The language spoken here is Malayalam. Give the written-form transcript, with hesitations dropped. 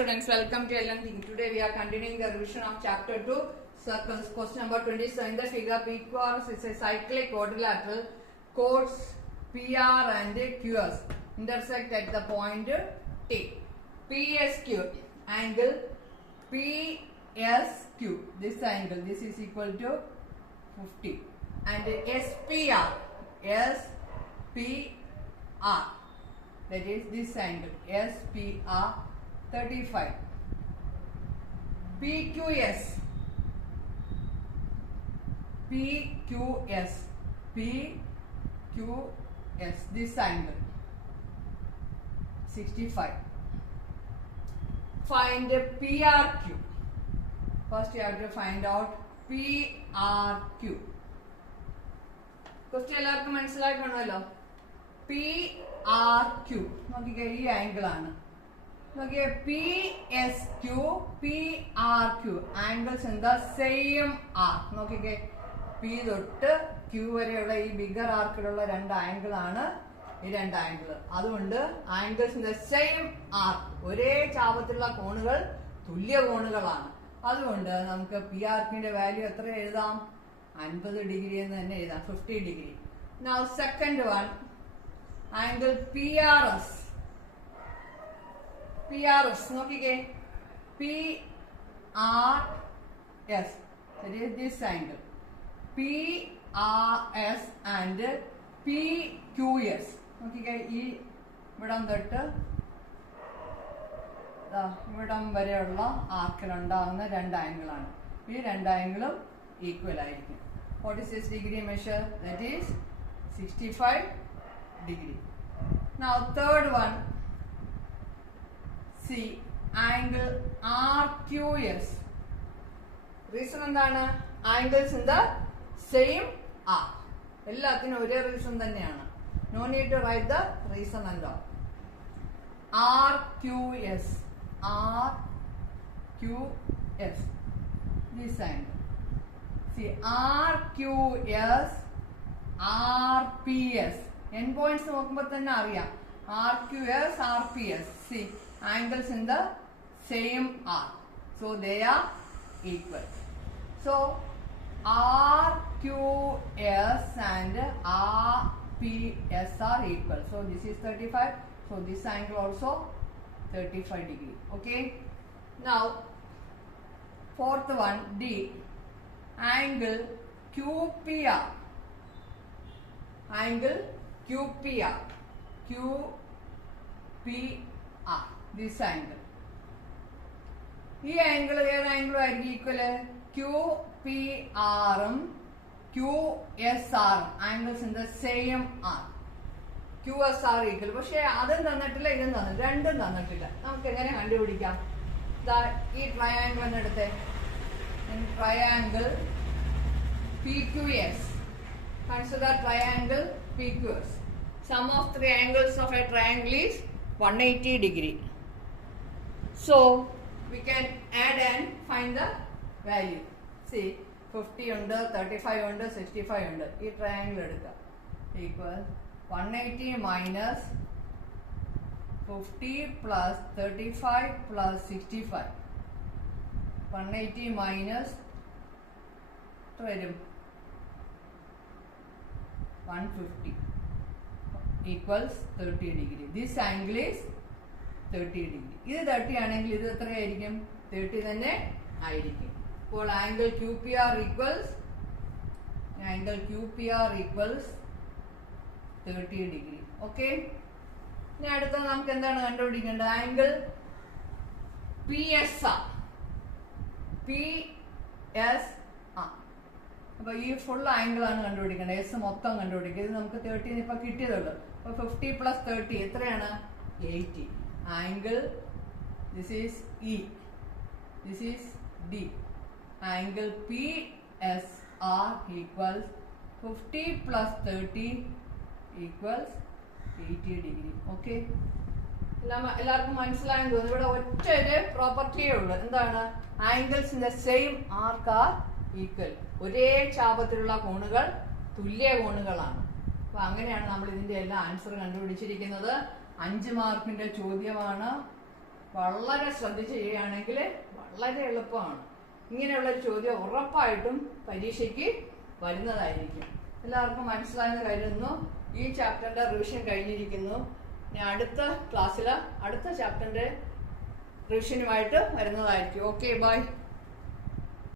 students, welcome to LN Thinking. Today we are continuing the revision of chapter 2 circles. Question number 27. The figure PQRS is a cyclic quadrilateral. Chords PR and QS intersect at the point T. PSQ angle PSQ. This angle, this is equal to 50. And SPR that is this angle SPR 35. PQS this angle 65. Find PRQ. First you have to find out PRQ. Question എല്ലാവർക്കും മനസ്സിലാക്കണമല്ലോ. PRQ നോക്കിക്കേ, ഈ ആംഗിൾ ആണ്. നോക്കിയേ, PSQ PRQ angles in the same arc. നോക്കിക്കേ, P തൊട്ട് Q വരെയുള്ള ഈ ബിഗർ ആർക്കിലുള്ള രണ്ട് ആംഗിൾ ആണ് ഈ രണ്ട് ആംഗിൾ. അതുകൊണ്ട് ആംഗിൾസ് ഇൻ ദ സെയിം ആർക്ക്, ഒരേ ചാപത്തിലുള്ള കോണുകൾ തുല്യ കോണുകളാണ്. അതുകൊണ്ട് നമുക്ക് PRQന്റെ വാല്യൂ എത്ര എഴുതാം? 50 ഡിഗ്രി എന്ന് തന്നെ എഴുതാം, 50 degree. Now second one, angle PRS നോക്കിക്കേ, PRS that is this angle PRS and PQS. നോക്കിക്കേ, ഈ ഇവിടം തൊട്ട് ഇവിടം വരെയുള്ള ആർക്കിലുണ്ടാകുന്ന രണ്ട് ആംഗിളാണ്. ഈ രണ്ട് ആംഗിളും ഈക്വൽ ആയിരിക്കും. 46 degree measure, that is 65 degree. Now third one, see angle RQS. Reason എന്താണ്? Angles in the same arc. എല്ലാത്തിനും ഒരേ റീസൺ തന്നെയാണ്. No need to write the reason and all. RQS this angle. See RQS RPS end points നോക്കുമ്പോൾ തന്നെ അറിയാം. RQS RPS, see angles in the same arc, so they are equal. So RQS and RPS are equal. So this is 35. So this angle also 35 degree. Okay. Now fourth one, D, angle QPR. Angle QPR this angle. ഈ ആംഗിൾ ഏത് ആംഗിളും ആയിരിക്കും ഈക്വല്? QPR ഉം QSR angles in the same arc. QSR equal. പക്ഷെ അതും തന്നിട്ടില്ല, ഇതും തന്നിട്ടില്ല, രണ്ടും തന്നിട്ടില്ല. നമുക്ക് എങ്ങനെ കണ്ടുപിടിക്കാം? ഈ ട്രയാംഗിൾ എന്ന് എടുത്തേ, triangle PQS. Consider triangle PQS. Sum of three angles of a triangle is 180 degree. So we can add and find the value. See, 50 ഉണ്ട്, 35 ഉണ്ട്, 65 ഉണ്ട്. ഈ ട്രയാംഗിൾ എടുക്കുക. Equal 180 minus 50 plus 35 plus 65. 180 minus വരും 150 equals 30 degree. This angle is 30 degree. ഇത് 30 ആണെങ്കിൽ ഇത് എത്രയായിരിക്കും? 30 തന്നെ ആയിരിക്കും. അപ്പോൾ angle QPR equals 30 degree. Okay. ഇനി അടുത്ത നമുക്ക് എന്താണ് കണ്ടുപിടിക്കേണ്ടത്? Angle PSR. അപ്പൊ ഈ ഫുൾ ആംഗിൾ ആണ് കണ്ടുപിടിക്കേണ്ടത്. എസ് മൊത്തം കണ്ടുപിടിക്കുക. ഇത് നമുക്ക് 30 ഇപ്പൊ കിട്ടിയതുള്ളൂ. അപ്പൊ 50 plus 30 എത്രയാണ്? 80. Angle this is E, this is D. Angle PSR equals 50 plus 30 equals 80 degree. Okay, എല്ലാവർക്കും മനസ്സിലായെന്ന് തോന്നുന്നു. ഇവിടെ ഒറ്റ ഒരു പ്രോപ്പർട്ടിയേ ഉള്ളൂ. എന്താണ്? Angles in the same arc are equal. ഒരേ ചാപത്തിലുള്ള കോണുകൾ തുല്യ കോണുകളാണ്. അപ്പൊ അങ്ങനെയാണ് നമ്മൾ ഇതിന്റെ എല്ലാ ആൻസർ കണ്ടുപിടിച്ചിരിക്കുന്നത്. 5 മാർക്കിന്റെ ചോദ്യമാണ്. വളരെ ശ്രദ്ധിച്ച് ചെയ്യുകയാണെങ്കിൽ വളരെ എളുപ്പമാണ്. ഇങ്ങനെയുള്ളൊരു ചോദ്യം ഉറപ്പായിട്ടും പരീക്ഷയ്ക്ക് വരുന്നതായിരിക്കും. എല്ലാവർക്കും മനസ്സിലായെന്ന് കരുതുന്നു. ഈ ചാപ്റ്ററിന്റെ റിവിഷൻ കഴിഞ്ഞിരിക്കുന്നു. ഞാൻ അടുത്ത ക്ലാസ്സിൽ അടുത്ത ചാപ്റ്ററിന്റെ റിവിഷനുമായിട്ട് വരുന്നതായിരിക്കും. Okay, by.